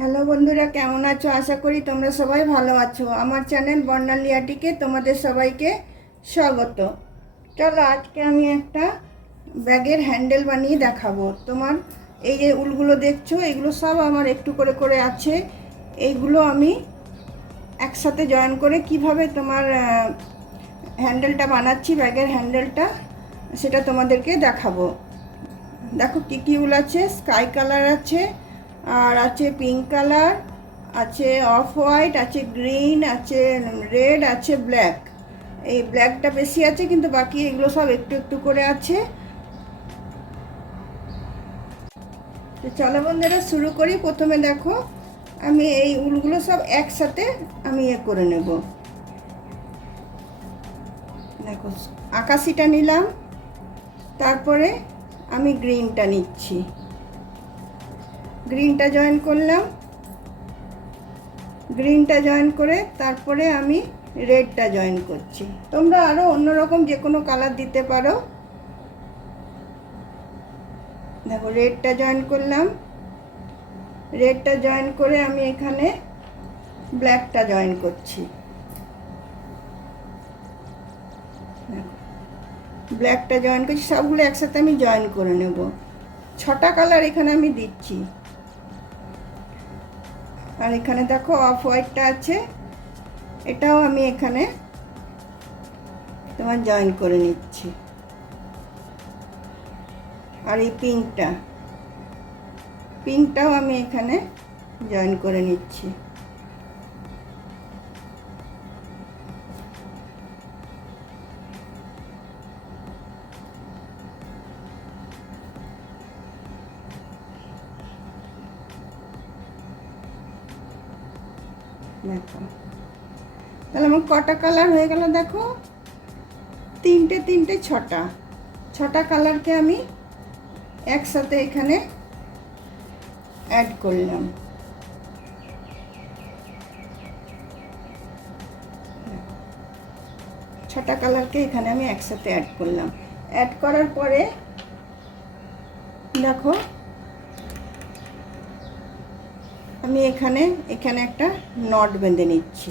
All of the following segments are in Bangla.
হ্যালো বন্ধুরা, কেমন আছো? আশা করি তোমরা সবাই ভালো আছো। আমার চ্যানেল বর্ণালিয়াটিকে তোমাদের সবাইকে স্বাগত। চলো, আজকে আমি একটা ব্যাগের হ্যান্ডেল বানিয়ে দেখাবো। তোমার এই যে উলগুলো দেখছো, এগুলো সব আমার একটু করে করে আছে। এইগুলো আমি একসাথে জয়েন করে কিভাবে তোমার হ্যান্ডেলটা বানাচ্ছি, ব্যাগের হ্যান্ডেলটা, সেটা তোমাদেরকে দেখাবো। দেখো কী কী উল আছে। স্কাই কালার আছে, আর আছে পিঙ্ক কালার, আছে অফ হোয়াইট, আছে গ্রিন, আছে রেড, আছে ব্ল্যাক। এই ব্ল্যাকটা বেশি আছে, কিন্তু বাকি এগুলো সব একটু একটু করে আছে। তো চলো বন্ধুরা, শুরু করি। প্রথমে দেখো, আমি এই উলগুলো সব একসাথে আমি করে নেব। দেখো, আকাশিটা নিলাম, তারপরে আমি গ্রিনটা নিচ্ছি, গ্রিনটা জয়েন করলাম, গ্রিনটা জয়েন করে তারপরে আমি রেডটা জয়েন করছি। তোমরা আরও অন্যরকম যে কোনো কালার দিতে পারো। দেখো, রেডটা জয়েন করলাম, রেডটা জয়েন করে আমি এখানে ব্ল্যাকটা জয়েন করছি। দেখো, ব্ল্যাকটা জয়েন করছি, সবগুলো একসাথে আমি জয়েন করে নেব। 6টা কালার এখানে আমি দিচ্ছি। আর এখানে দেখো অফ হোয়াইটটা আছে, এটাও আমি এখানে তোমার জয়েন করে নিচ্ছি। আর এই পিঙ্কটাও আমি এখানে জয়েন করে নিচ্ছি। দেখো, তাহলে আমার কটা কালার হয়ে গেল? দেখো, তিনটে তিনটে, ছটা কালারকে আমি একসাথে এখানে অ্যাড করলাম। ছটা কালারকে এখানে আমি একসাথে অ্যাড করলাম। অ্যাড করার পরে দেখো, আমি এখানে একটা নট বেঁধে নিচ্ছি।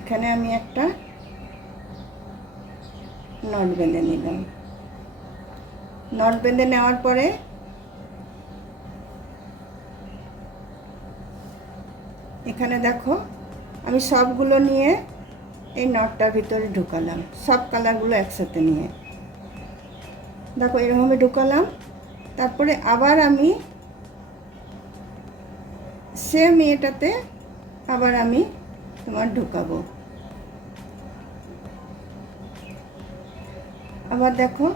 এখানে আমি একটা নট বেঁধে নিলাম। নট বেঁধে নেওয়ার পরে এখানে দেখো, আমি সবগুলো নিয়ে এই নটটার ভিতরে ঢুকালাম, সব কালারগুলো একসাথে নিয়ে। দেখো, এরকমভাবে ঢুকালাম। তারপরে আবার আমি সেম এটাতে আবার আমি তোমার ঢুকাবো। আবার দেখো,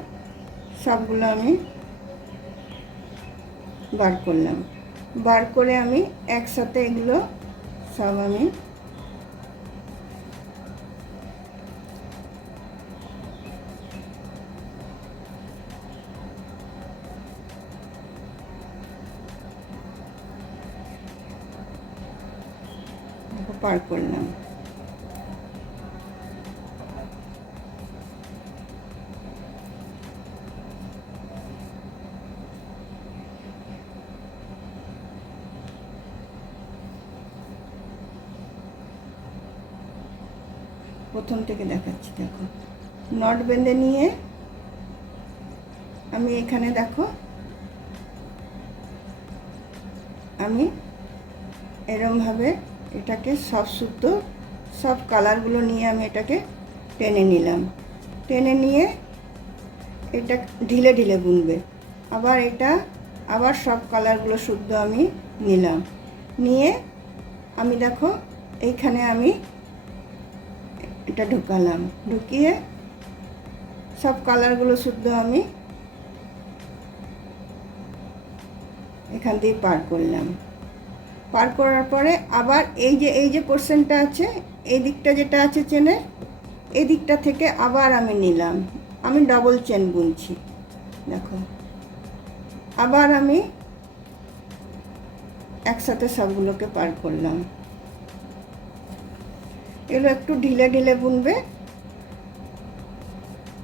সবগুলো আমি বার করলাম। বার করে আমি একসাথে এগুলো সব আমি পার করলাম। প্রথম থেকে দেখাচ্ছি। দেখো, নট বেঁধে নিয়ে আমি এখানে দেখো, আমি এরমভাবে এটাকে সব সুতো, সব কালারগুলো নিয়ে আমি এটাকে টেনে নিলাম। টেনে নিয়ে এটা ঢিলে ঢিলে বুনবে। আবার এটা আবার সব কালারগুলো শুদ্ধ আমি নিলাম। নিয়ে আমি দেখো, এইখানে আমি এটা ঢুকালাম। ঢুকিয়ে সব কালারগুলো শুদ্ধ আমি এখান দিয়ে পার করলাম। পার করার পরে আবার এই যে পোর্শনটা আছে, এই দিকটা যেটা আছে চেনের, এই দিকটা থেকে আবার আমি নিলাম। আমি ডবল চেন বুনছি। দেখো, আবার আমি একসাথে সবগুলোকে পার করলাম। এগুলো একটু ঢিলে ঢিলে বুনবে।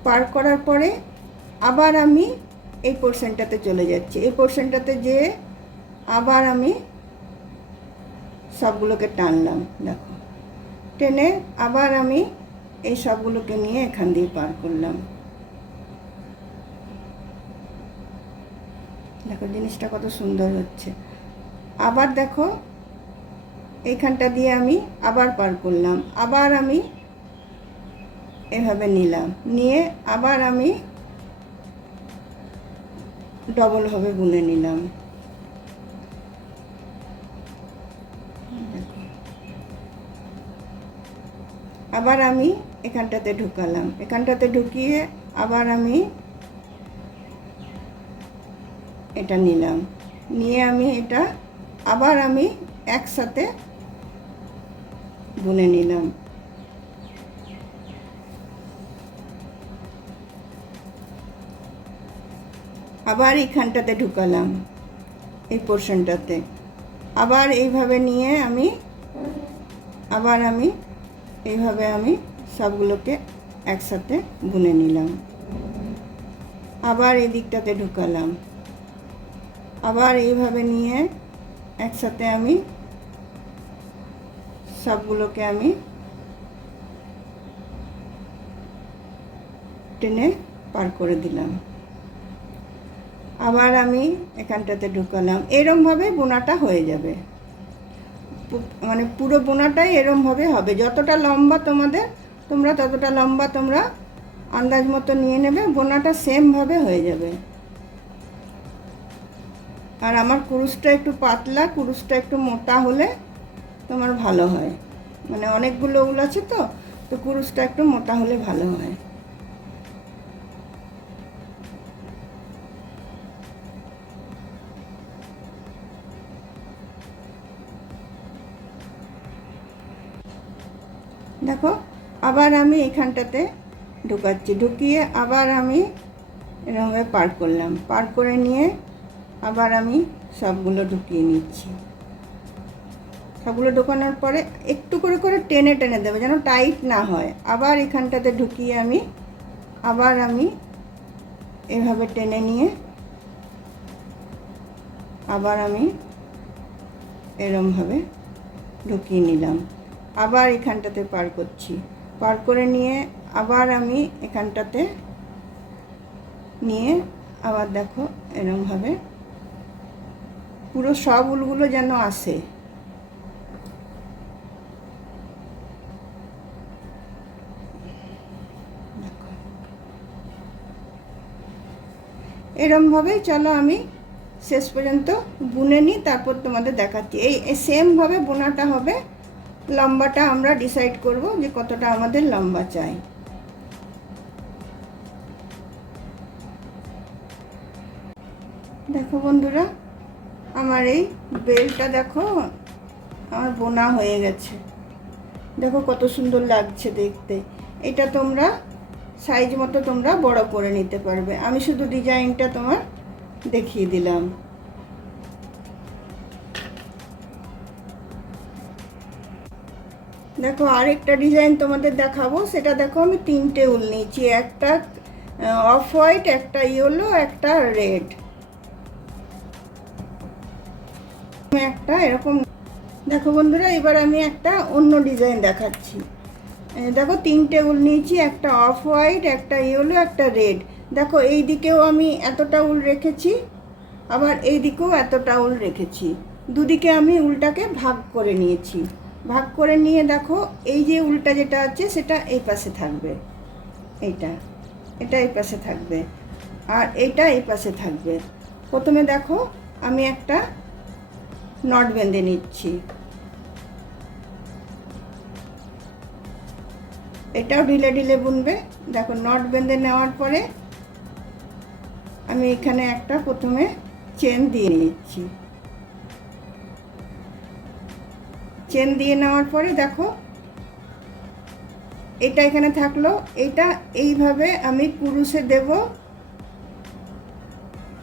পার করার পরে আবার আমি এই পোর্শনটাতে চলে যাচ্ছি। এই পোর্শনটাতে যেয়ে আবার আমি সবগুলোকে টানলাম, দেখো টেনে আবার আমি এই সবগুলোকে নিয়ে এখান দিয়ে পার করলাম। দেখো জিনিসটা কত সুন্দর হচ্ছে। আবার দেখো এইখানটা দিয়ে আমি আবার পার করলাম, আবার আমি এভাবে নিলাম, নিয়ে আবার আমি ডবলভাবে বুনে নিলাম। আবার আমি এখানটাতে ঢুকালাম, এখানটাতে ঢুকিয়ে আবার আমি এটা নিলাম, নিয়ে আমি এটা আবার আমি একসাথে বুনে নিলাম। আবার এইখানটাতে ঢুকালাম, এই পোর্শনটাতে আবার এইভাবে নিয়ে আমি আবার আমি এইভাবে আমি সবগুলোকে একসাথে বুনে নিলাম। আবার এই দিকটাতে ঢুকালাম, আবার এইভাবে নিয়ে একসাথে আমি সবগুলোকে আমি টেনে পার করে দিলাম। আবার আমি এখানটাতে ঢুকালাম, এরমভাবে বোনাটা হয়ে যাবে, মানে পুরো বোনাটাই এরমভাবে হবে। যতটা লম্বা তোমরা ততটা লম্বা তোমরা আন্দাজ মতো নিয়ে নেবে, বোনাটা সেমভাবে হয়ে যাবে। আর আমার কুরুশটা একটু পাতলা, কুরুশটা একটু মোটা হলে তোমার ভালো হয়, মানে অনেকগুলো উল আছে তো কুরুশটা একটু মোটা হলে ভালো হয়। দেখো আবার আমি এখানটাতে ঢুকাচ্ছি, ঢুকিয়ে আবার আমি এরকমভাবে পার করলাম, পার করে নিয়ে আবার আমি সবগুলো ঢুকিয়ে নিচ্ছি। সবগুলো ঢোকানোর পরে একটু করে করে টেনে টেনে দেবে, যেন টাইট না হয়। আবার এখানটাতে ঢুকিয়ে আমি আবার আমি এভাবে টেনে নিয়ে আবার আমি এরমভাবে ঢুকিয়ে নিলাম। আবার এখানটাতে পার করছি, পার করে নিয়ে আবার আমি এখানটাতে নিয়ে আবার দেখো এরমভাবে পুরো সব উলগুলো যেন আসে। এরমভাবেই চলো আমি শেষ পর্যন্ত বুনে নিই, তারপর তোমাদের দেখাচ্ছি। এই সেমভাবে বোনাটা হবে। লম্বাটা আমরা ডিসাইড করব যে কতটা আমাদের লম্বা চাই। দেখো বন্ধুরা, আমার এই বেলটা দেখো আমার বোনা হয়ে গেছে। দেখো কত সুন্দর লাগছে দেখতে। এটা তোমরা সাইজ মতো তোমরা বড় করে নিতে পারবে। আমি শুধু ডিজাইনটা তোমার দেখিয়ে দিলাম। দেখো আরেকটা ডিজাইন তোমাদের দেখাবো, সেটা দেখো আমি 3টে উল নিয়েছি, একটা অফ হোয়াইট, একটা ইয়েলো, একটা রেড, একটা এরকম। দেখো বন্ধুরা, এবার আমি একটা অন্য ডিজাইন দেখাচ্ছি। দেখো 3টে উল নিয়েছি, একটা অফ হোয়াইট, একটা ইয়েলো, একটা রেড। দেখো এই দিকেও আমি এতটা উল রেখেছি, আবার এই দিকেও এতটা উল রেখেছি। দুদিকে আমি উলটাকে ভাগ করে নিয়েছি। ভাগ করে নিয়ে দেখো এই যে উলটা যেটা আছে সেটা এই পাশে থাকবে, এটা এই পাশে থাকবে, আর এইটা এই পাশে থাকবে। প্রথমে দেখো আমি একটা নট বেঁধে নিচ্ছি, এটাও ঢিলে ঢিলে বুনবে। দেখো নট বেঁধে নেওয়ার পরে আমি এখানে একটা প্রথমে চেন দিয়ে নিচ্ছি। চেন দিয়ে নেওয়ার পরে দেখো এটা এখানে থাকলো, এটা এইভাবে আমি কুরুশে দেব,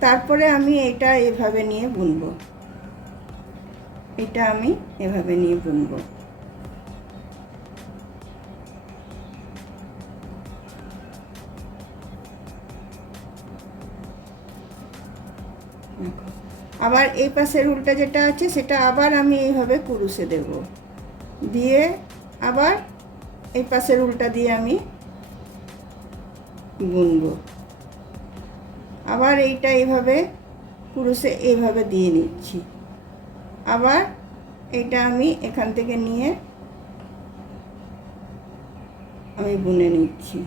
তারপরে আমি এটা এভাবে নিয়ে বুনবো, এটা আমি এভাবে নিয়ে বুনবো। আবার এই পাশের উল্টা যেটা আছে সেটা আবার আমি এইভাবে কুরুশে দেব, দিয়ে আবার এই পাশের উল্টা দিয়ে আমি বুনবো। আবার এইটা এইভাবে কুরুশে এইভাবে দিয়ে নিচ্ছি। আবার এইটা আমি এখান থেকে নিয়ে আমি বুনে নিচ্ছি।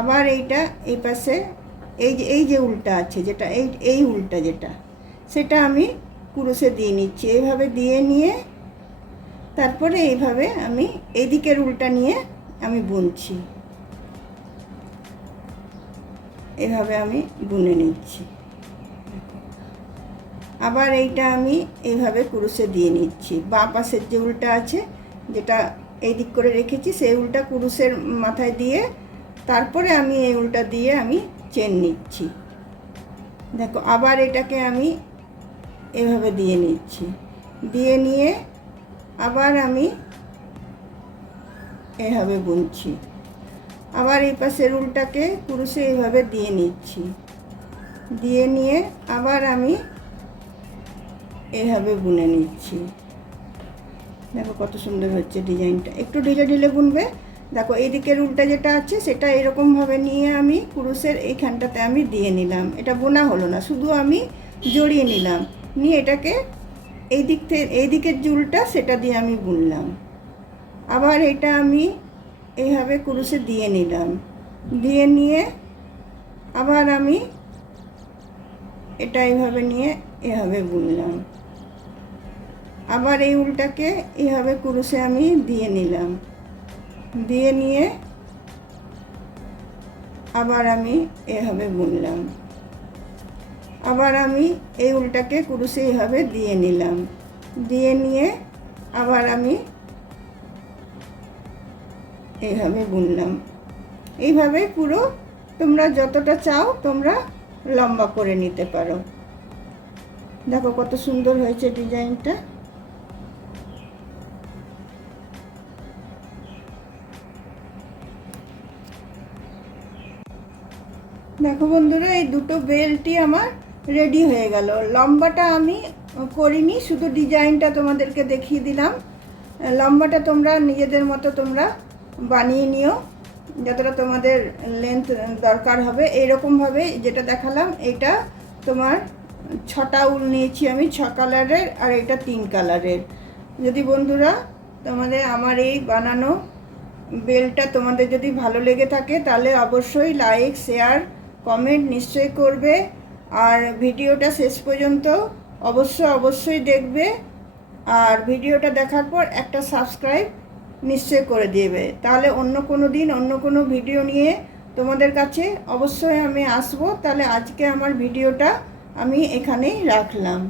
আবার এইটা এই পাশে এই যে উল্টা আছে যেটা এই উল্টা যেটা সেটা আমি কুরুশে দিয়ে নিচ্ছি। এইভাবে দিয়ে নিয়ে তারপরে এইভাবে আমি এই দিকের উল্টা নিয়ে আমি বুনছি। এভাবে আমি বুনে নিচ্ছি। আবার এইটা আমি এইভাবে কুরুশে দিয়ে নিচ্ছি। বাঁ পাশের যে উল্টা আছে যেটা এই দিক করে রেখেছি সেই উল্টা কুরুশের মাথায় দিয়ে তারপরে আমি এই উল্টা দিয়ে আমি চেন নিচ্ছি। দেখো আবার এটাকে আমি এভাবে দিয়ে নিচ্ছি, দিয়ে নিয়ে আবার আমি এভাবে বুনছি। আবার এই পাশের উল্টাকে কুরুশে এইভাবে দিয়ে নিচ্ছি, দিয়ে নিয়ে আবার আমি এভাবে বুনে নিচ্ছি। দেখো কত সুন্দর হচ্ছে ডিজাইনটা। একটু ঢিলে ঢিলে বুনবে। দেখো এই দিকের উল্টা যেটা আছে সেটা এরকমভাবে নিয়ে আমি কুরুশের এইখানটাতে আমি দিয়ে নিলাম। এটা বোনা হলো না, শুধু আমি জড়িয়ে নিলাম, নিয়ে এটাকে এই দিক থেকে এই দিকের যে উল্টা সেটা দিয়ে আমি বুনলাম। আবার এটা আমি এইভাবে কুরুশে দিয়ে নিলাম, দিয়ে নিয়ে আবার আমি এটা এইভাবে নিয়ে এভাবে বুনলাম। আবার এই উল্টাকে এইভাবে কুরুশে আমি দিয়ে নিলাম, দিয়ে নিয়ে আবার আমি এভাবে বুনলাম। আবার আমি এই উল্টাকে কুরুশে এইভাবে দিয়ে নিলাম, দিয়ে নিয়ে আবার আমি এইভাবে বুনলাম। এইভাবে পুরো তোমরা যতটা চাও তোমরা লম্বা করে নিতে পারো। দেখো কত সুন্দর হয়েছে ডিজাইনটা। দেখো বন্ধুরা, এই দুটো বেল্টই আমার রেডি হয়ে গেল। লম্বাটা আমি করিনি, শুধু ডিজাইনটা তোমাদেরকে দেখিয়ে দিলাম। লম্বাটা তোমরা নিজেদের মতো তোমরা বানিয়ে নিও, যতটা তোমাদের লেন্থ দরকার হবে। এইরকমভাবে যেটা দেখালাম এটা তোমার 6টা উল নিয়েছি আমি, 6 কালারের, আর এটা 3 কালারের। যদি বন্ধুরা তোমাদের আমার এই বানানো বেলটা তোমাদের যদি ভালো লেগে থাকে তাহলে অবশ্যই লাইক, শেয়ার, কমেন্ট নিশ্চয়ই করবে। আর ভিডিওটা শেষ পর্যন্ত অবশ্যই দেখবে। আর ভিডিওটা দেখার পর একটা সাবস্ক্রাইব নিশ্চয় করে দেবে, তাহলে অন্য কোনো দিন অন্য কোনো ভিডিও নিয়ে তোমাদের কাছে অবশ্যই আমি আসবো। তাহলে আজকে আমার ভিডিওটা আমি এখানেই রাখলাম।